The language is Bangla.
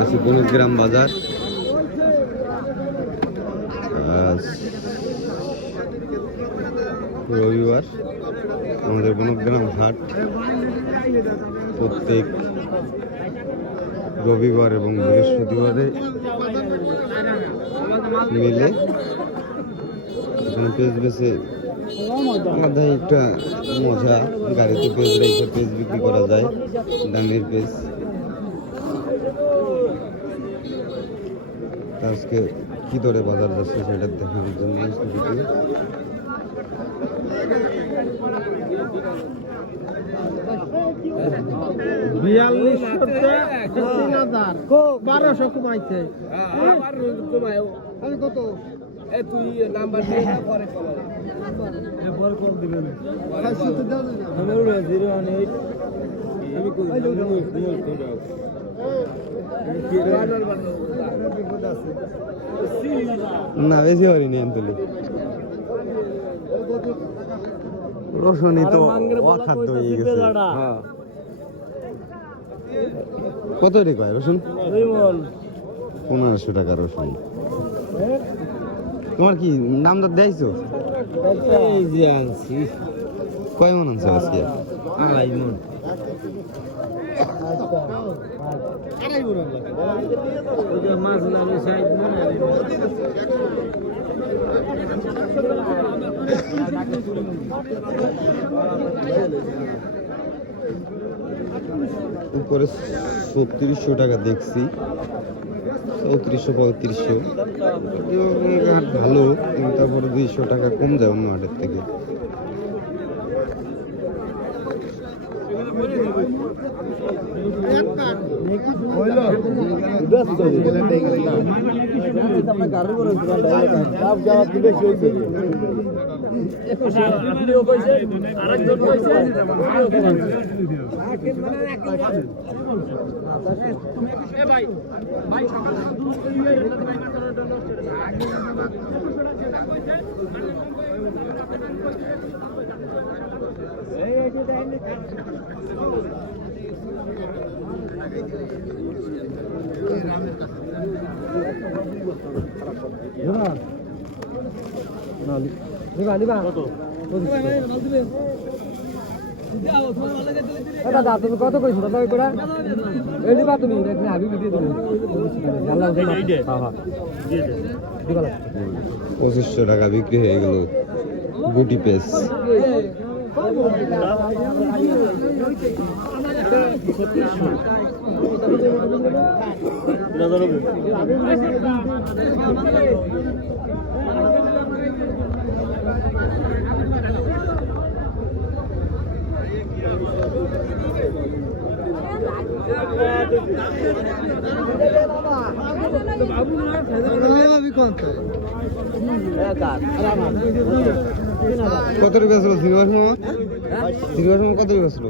আছে বনগ্রাম বাজার। রবিবার আমাদের বনগ্রাম হাট প্রত্যেক রবিবার এবং বৃহস্পতিবারে মিলে। পেঁয়াজ বেছে আলাদা একটা মজা। গাড়িতে পেঁয়াজ রেখে পেঁয়াজ বিক্রি করা যায়, দামের পেঁয়াজ। তা আজকে কি দরে বাজার যাচ্ছে সেটা দেখানোর জন্য আজকে বারোশো কমাইছে। আমি কত? তুই নাম্বার দিয়ে না। পরে কমাবো। এরপর কোন দিবেন জিরো ওয়ান এইট আমি না বেশি হয়নি আন্তলি রসুনই তো অখাদ্য হয়ে গেছে। হ্যাঁ। কত রে কয় রসুন? পনেরোশো টাকা রসুন। তোমার কি নাম দর দেয়ছো এই যে কয় মন আনছো আজকে? আড়াই মন। মাছ মনে। উপরে ছত্রিশশো টাকা দেখছি। চৌত্রিশশো, পঁয়ত্রিশশো। ভালো, কিন্তু তারপরে দুইশো টাকা কম যায় অন্য হাটের থেকে। ভাই ভাই সকাল এই দাদা তুমি কত কইছো দাদা কইরা এই দিবা তুমি হ্যাঁ পঁচিশশো টাকা বিক্রি হয়ে গেল গুটি পেস দাদা কত টাকা ছিল সিলভার মামা? সিলভার মামা কত টাকা ছিল